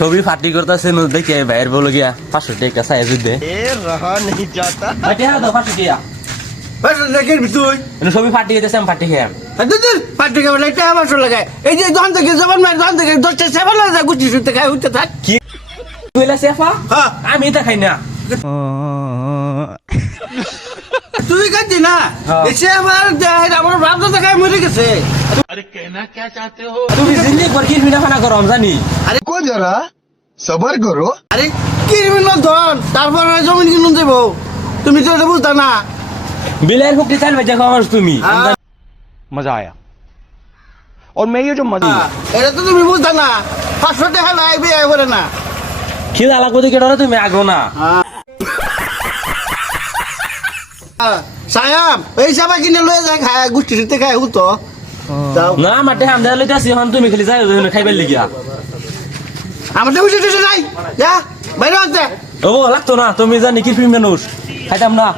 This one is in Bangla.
ছবি ফাটি করতেছে দেখে ভাইয়ের বলো গিয়া 500 টাকা চাই দে रहा नहीं जाता ফাটি হ্যাঁ দাও 500 টাকা बस लेकिन बितुई ছবি ফাটি গেছে আমি ফাটি খেয়ে दूर पार्टी के वाले क्या मत लगा ए जे दोन तक जबान में दोन तक 10 से 7 लगा कुछ सुनते खाए उठते था কি কইলা সেফা हां আমি তা খাই না তুই কাটি না এসে আমার আমার বাপ তো খায় মরে গেছে তুমি জিন্দি পর কি বিনা খানা করম জানি को जरा सबर करो আরে ক্রিমিনাল ধন তারপর জমিন কিনুন দেব তুমি তো এটা বুঝতা না বিলের ফুকটি চাল বেজা খাওয়াস তুমি मजा आया और मैं ये जो मजा এটা তো তুমি বুঝতা না 500 টাকা লাগবে এবারে না কি দালা কদি কেডা তুমি আগো না সায়াম এই সাবা কিনে লয়ে যায় খায় গুষ্টি সুতে খায় হুতো দাও না মাঠে হাম দেয়া লইতাছি হন তুমি খালি যাই খাইবার লিগিয়া আমার তো বুঝতে নাই যা বাইরে হচ্ছে ও লাগতো না তুমি জানি কি ফিল্ম মানুষ খাইতাম না